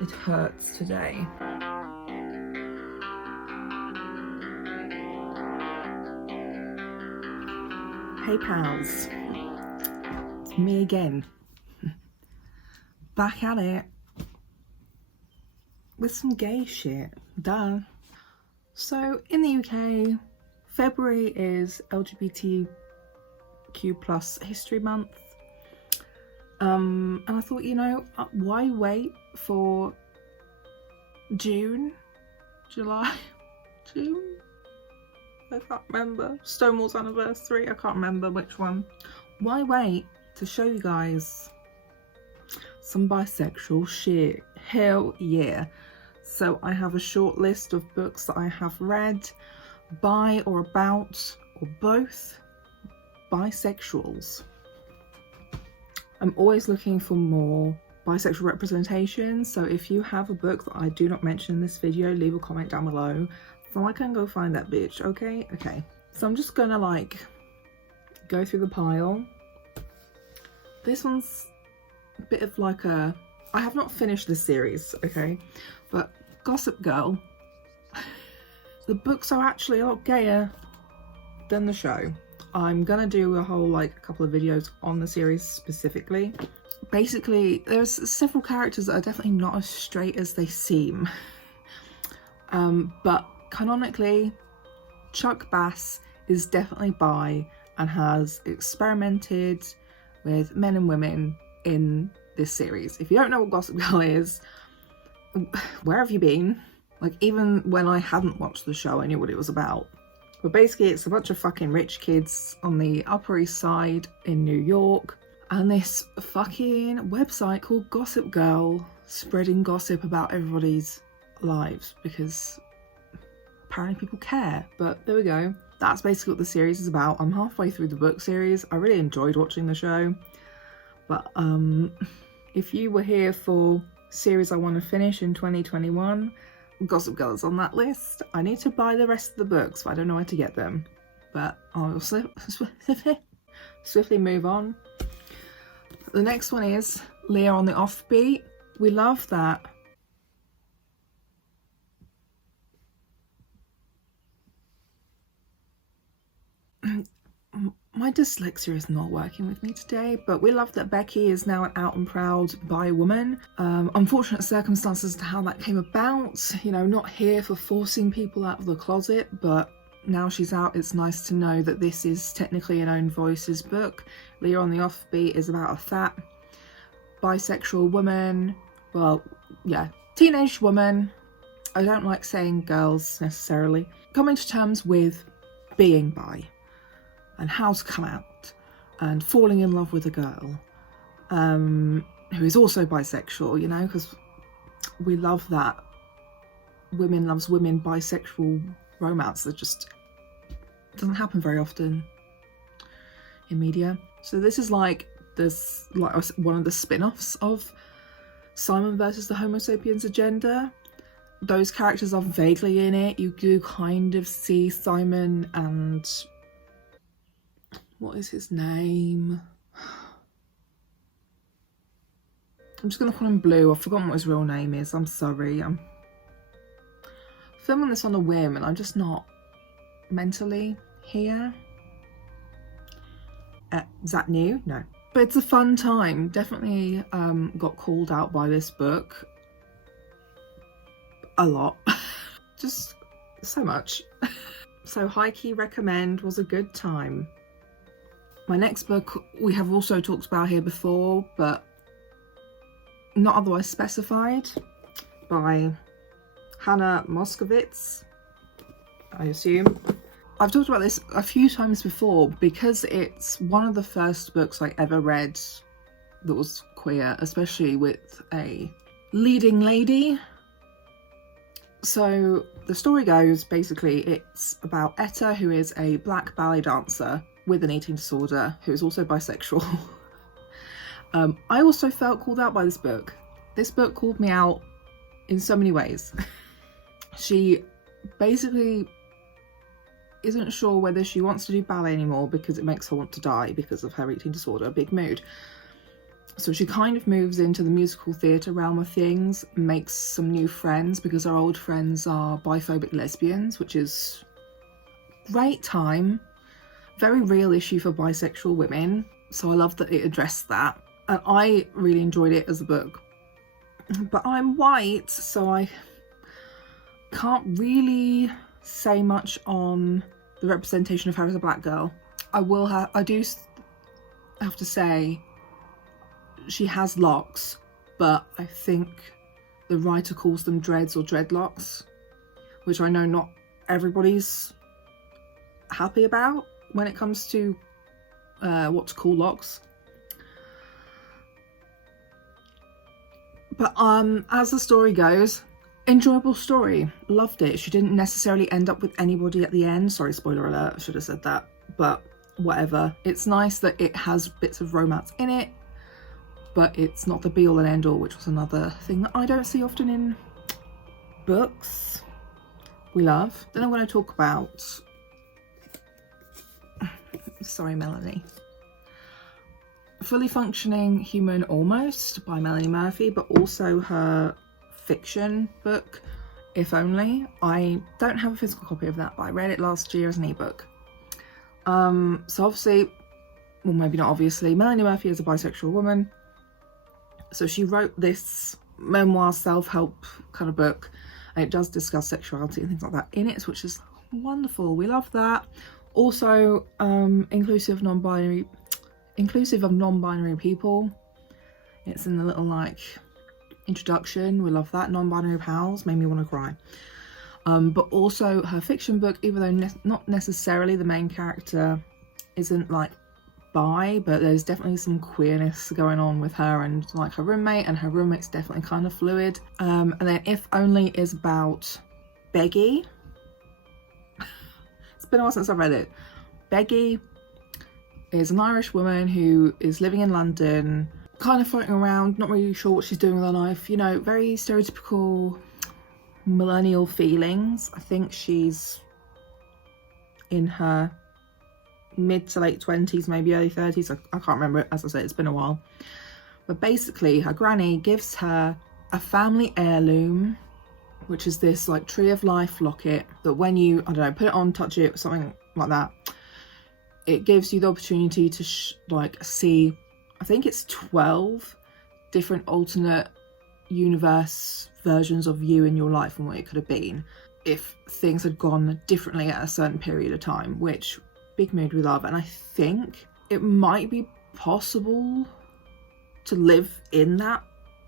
it hurts today. Hey pals, it's me again, back at it with some gay shit, duh. So in the UK, February is LGBTQ plus History Month, and I thought, you know, why wait for June? July? June? I can't remember. Stonewall's anniversary, I can't remember which one. Why wait to show you guys some bisexual shit? Hell yeah. So I have a short list of books that I have read by or about or both bisexuals. I'm always looking for more bisexual representation, so if you have a book that I do not mention in this video, leave a comment down below so I can go find that bitch, okay? Okay, so I'm just gonna like go through the pile. This one's a bit of like a, I have not finished the series, okay, but Gossip Girl, the books are actually a lot gayer than the show. I'm gonna do a whole like couple of videos on the series specifically. Basically, there's several characters that are definitely not as straight as they seem, but canonically Chuck Bass is definitely bi and has experimented with men and women in this series. If you don't know what Gossip Girl is, where have you been? Like, even when I hadn't watched the show, I knew what it was about. But basically it's a bunch of fucking rich kids on the Upper East Side in New York and this fucking website called Gossip Girl spreading gossip about everybody's lives because apparently people care. But there we go. That's basically what the series is about. I'm halfway through the book series. I really enjoyed watching the show. But if you were here for series I want to finish in 2021, Gossip Girl is on that list. I need to buy the rest of the books, but I don't know where to get them. But I'll swiftly move on. The next one is Leah on the Offbeat. We love that. My dyslexia is not working with me today, but we love that Becky is now an out and proud bi woman. Unfortunate circumstances to how that came about. You know, not here for forcing people out of the closet, but now she's out, it's nice to know that this is technically an Own Voices book. Leah on the Offbeat is about a fat bisexual woman. Well, yeah, teenage woman. I don't like saying girls necessarily. Coming to terms with being bi and how to come out and falling in love with a girl who is also bisexual, you know, because we love that women loves women bisexual romance that just doesn't happen very often in media. So this is like this, like one of the spin-offs of Simon versus the Homo Sapiens Agenda. Those characters are vaguely in it. You do kind of see Simon and what is his name? I'm just gonna call him Blue. I've forgotten what his real name is. I'm sorry. I'm filming this on a whim and I'm just not mentally here. Is that new? No. But it's a fun time. Definitely got called out by this book. A lot. Just so much. So high key recommend, was a good time. My next book we have also talked about here before, but not otherwise specified, by Hannah Moskowitz, I assume. I've talked about this a few times before because it's one of the first books I ever read that was queer, especially with a leading lady. So the story goes, basically it's about Etta, who is a black ballet dancer with an eating disorder, who is also bisexual. I also felt called out by this book. This book called me out in so many ways. She basically isn't sure whether she wants to do ballet anymore because it makes her want to die because of her eating disorder, big mood. So she kind of moves into the musical theatre realm of things, makes some new friends because her old friends are biphobic lesbians, which is great time. Very real issue for bisexual women. So I love that it addressed that. And I really enjoyed it as a book. But I'm white, so I can't really say much on the representation of her as a black girl. I do have to say she has locks, but I think the writer calls them dreads or dreadlocks, which I know not everybody's happy about when it comes to what to call locks. But as the story goes, enjoyable story, loved it. She didn't necessarily end up with anybody at the end. Sorry, spoiler alert, I should have said that, but whatever. It's nice that it has bits of romance in it, but it's not the be all and end all, which was another thing that I don't see often in books we love. Then I'm going to talk about, sorry Melanie, Fully Functioning Human Almost by Melanie Murphy, but also her fiction book, If Only. I don't have a physical copy of that, but I read it last year as an ebook. So obviously, well maybe not obviously, Melanie Murphy is a bisexual woman. So she wrote this memoir self-help kind of book, and it does discuss sexuality and things like that in it, which is wonderful. We love that. Also, inclusive of non-binary people. It's in the little like introduction. We love that. Non-binary pals made me want to cry. But also her fiction book, even though not necessarily the main character isn't like bi, but there's definitely some queerness going on with her and like her roommate, and her roommate's definitely kind of fluid. And then If Only is about Beggy. It's been a while since I've read it. Beggy is an Irish woman who is living in London, kind of floating around, not really sure what she's doing with her life, you know, very stereotypical millennial feelings. I think she's in her mid to late 20s, maybe early 30s. I can't remember. As I said, it's been a while. But basically her granny gives her a family heirloom, which is this like tree of life locket that when you, I don't know, put it on, touch it, something like that, it gives you the opportunity to like see, I think it's 12 different alternate universe versions of you in your life and what it could have been if things had gone differently at a certain period of time, which big mood we love. And I think it might be possible to live in that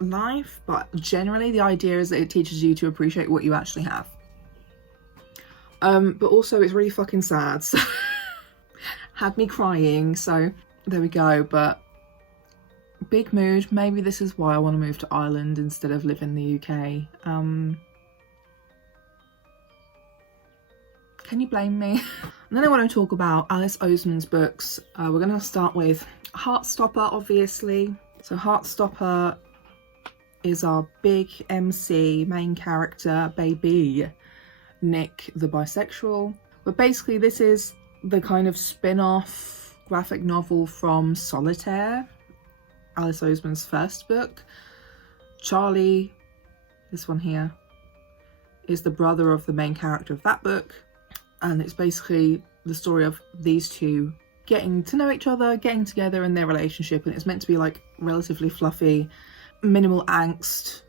life, but generally the idea is that it teaches you to appreciate what you actually have. But also it's really fucking sad, so had me crying, so there we go. But big mood. Maybe this is why I want to move to Ireland instead of live in the UK. Can you blame me? And then I want to talk about Alice Oseman's books. We're going to start with Heartstopper, obviously. So Heartstopper is our big MC, main character, baby, Nick the bisexual. But basically this is the kind of spin-off graphic novel from Solitaire, Alice Oseman's first book. Charlie, this one here, is the brother of the main character of that book. And it's basically the story of these two getting to know each other, getting together in their relationship, and it's meant to be like relatively fluffy, minimal angst.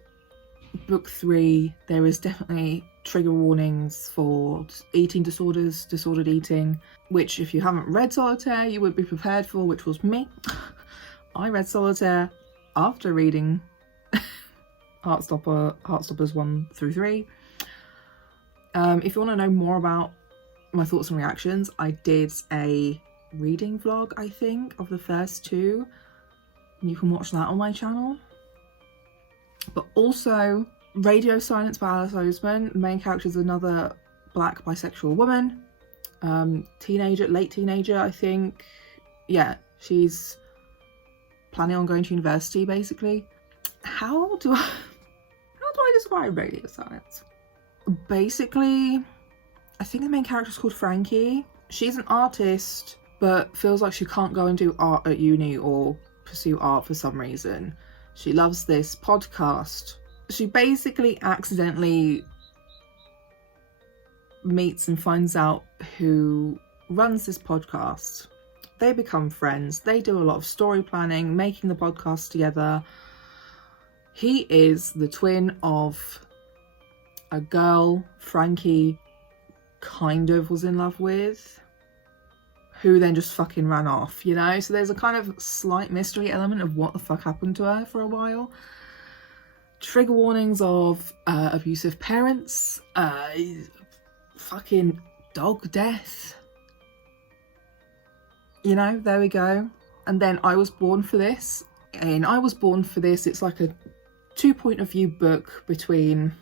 Book 3, there is definitely trigger warnings for eating disorders, disordered eating, which if you haven't read Solitaire, you would be prepared for, which was me. I read Solitaire after reading Heartstoppers 1 through 3. If you want to know more about my thoughts and reactions, I did a reading vlog, I think, of the first 2. You can watch that on my channel. But also Radio Silence by Alice Oseman. The main character is another black bisexual woman, late teenager, I think. Yeah, she's planning on going to university, basically. How do I describe Radio Silence? Basically, I think the main character is called Frankie. She's an artist, but feels like she can't go and do art at uni or pursue art for some reason. She loves this podcast. She basically accidentally meets and finds out who runs this podcast. They become friends. They do a lot of story planning, making the podcast together. He is the twin of a girl Frankie kind of was in love with, who then just fucking ran off, you know? So there's a kind of slight mystery element of what the fuck happened to her for a while. Trigger warnings of abusive parents, fucking dog death. You know, there we go. And then I Was Born for This. And I Was Born for This, it's like a 2 point of view book between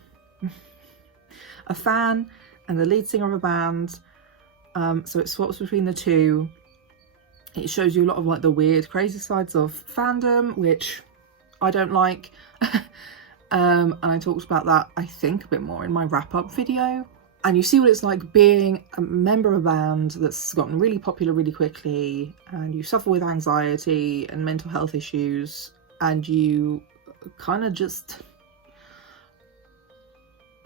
a fan and the lead singer of a band. So it swaps between the two. It shows you a lot of like the weird, crazy sides of fandom, which I don't like. And I talked about that, I think, a bit more in my wrap-up video. And you see what it's like being a member of a band that's gotten really popular really quickly, and you suffer with anxiety and mental health issues, and you kind of just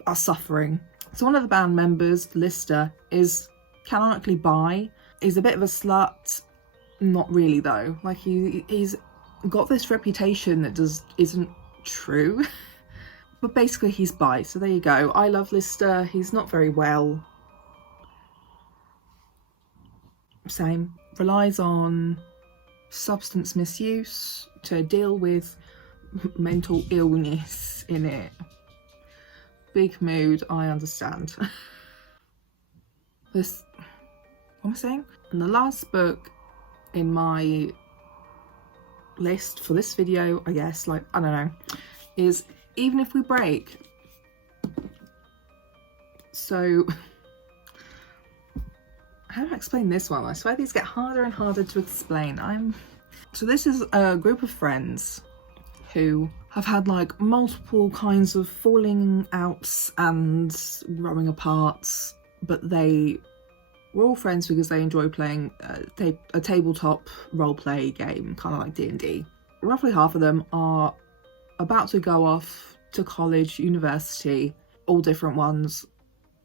are suffering. So one of the band members, Lister, is canonically bi. He's a bit of a slut. Not really though. Like he's got this reputation that isn't true. But basically he's bi, so there you go. I love Lister. He's not very well. Same. Relies on substance misuse to deal with mental illness in it. Big mood, I understand. What am I saying? And the last book in my list for this video, I guess, like, I don't know, is Even If We Break. So, how do I explain this one? I swear these get harder and harder to explain. So this is a group of friends who have had like multiple kinds of falling outs and growing apart, but they were all friends because they enjoy playing a tabletop roleplay game, kind of like D&D. Roughly half of them are about to go off to college, university, all different ones.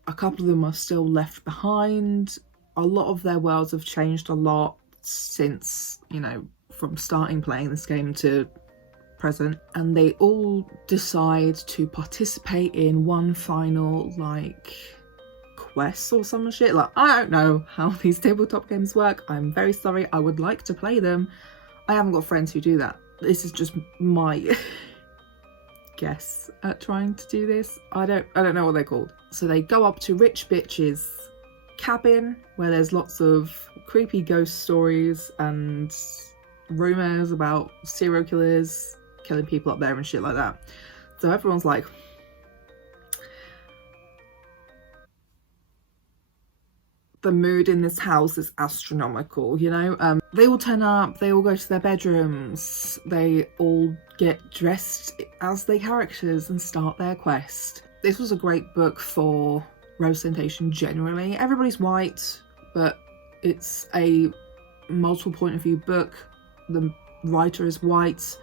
A couple of them are still left behind. A lot of their worlds have changed a lot since, you know, from starting playing this game to present. And they all decide to participate in one final, like, quest or some shit. Like, I don't know how these tabletop games work. I'm very sorry. I would like to play them. I haven't got friends who do that. This is just my guess at trying to do this. I don't know what they're called. So they go up to rich bitch's cabin where there's lots of creepy ghost stories and rumors about serial killers killing people up there and shit like that. So everyone's like, the mood in this house is astronomical, you know? They all turn up, they all go to their bedrooms, they all get dressed as their characters and start their quest. This was a great book for representation generally. Everybody's white, but it's a multiple point of view book. The writer is white.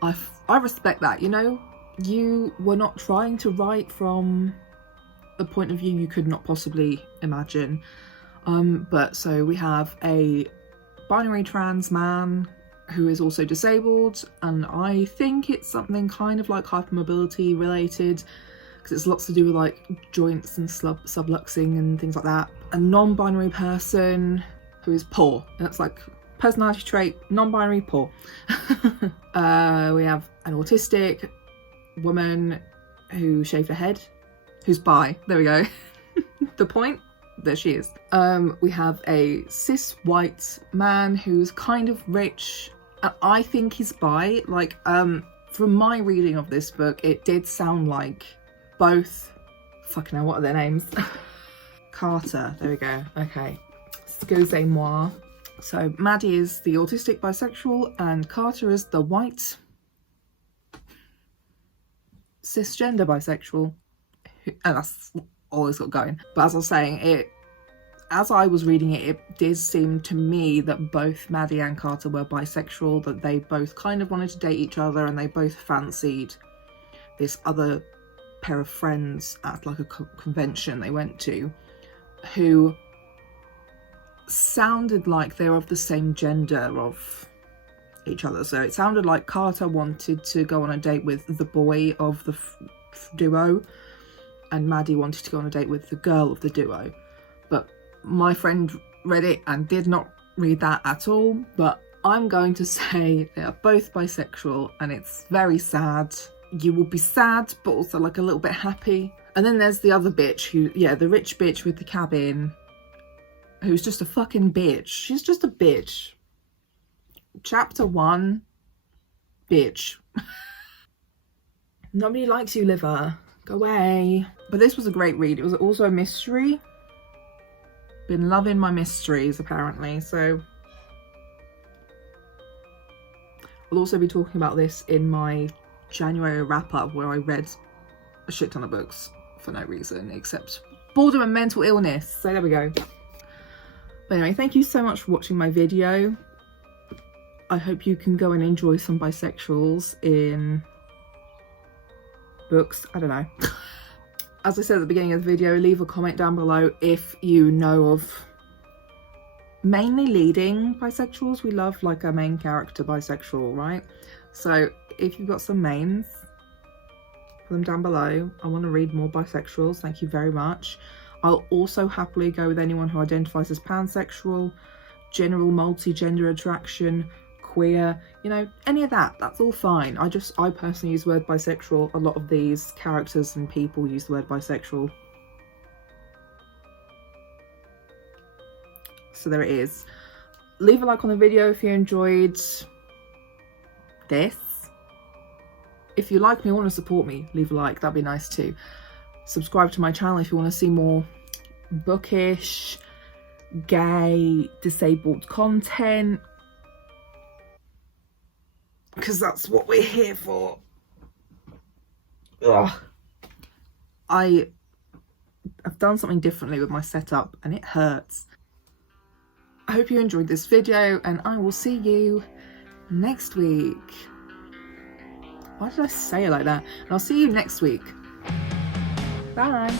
I respect that, you know? You were not trying to write from a point of view you could not possibly imagine. But so we have a binary trans man who is also disabled, and I think it's something kind of like hypermobility related, because it's lots to do with like joints and subluxing and things like that. A non-binary person who is poor, and that's like personality trait, non-binary, poor. We have an autistic woman who shaved her head, who's bi. There we go. The point, there she is. We have a cis white man who's kind of rich, and I think he's bi. Like, from my reading of this book, it did sound like both, fucking hell, what are their names? Carter, there we go, okay. Excusez-moi. So Maddie is the autistic bisexual and Carter is the white cisgender bisexual. And that's all it's got going. But as I was saying, it as I was reading it, it did seem to me that both Maddie and Carter were bisexual, that they both kind of wanted to date each other and they both fancied this other pair of friends at like a convention they went to, who sounded like they were of the same gender of each other. So it sounded like Carter wanted to go on a date with the boy of the duo, and Maddie wanted to go on a date with the girl of the duo. But my friend read it and did not read that at all. But I'm going to say they are both bisexual, and it's very sad. You will be sad, but also like a little bit happy. And then there's the other bitch who, yeah, the rich bitch with the cabin, who's just a fucking bitch. She's just a bitch. Chapter 1, bitch. Nobody likes you, liver. Go away. But this was a great read. It was also a mystery. Been loving my mysteries, apparently. So I'll also be talking about this in my January wrap-up, where I read a shit ton of books for no reason except boredom and mental illness. So there we go. But anyway, thank you so much for watching my video. I hope you can go and enjoy some bisexuals in books. I don't know. As I said at the beginning of the video, leave a comment down below if you know of mainly leading bisexuals. We love like a main character bisexual, right? So if you've got some mains, put them down below. I want to read more bisexuals. Thank you very much. I'll also happily go with anyone who identifies as pansexual, general multi-gender attraction, queer, you know, any of that. That's all fine. I personally use the word bisexual. A lot of these characters and people use the word bisexual. So there it is. Leave a like on the video if you enjoyed this. If you like me and want to support me, leave a like. That'd be nice too. Subscribe to my channel if you want to see more bookish, gay, disabled content, because that's what we're here for. Ugh. I've done something differently with my setup and it hurts. I hope you enjoyed this video, and I will see you next week. Why did I say it like that? And I'll see you next week. Bye.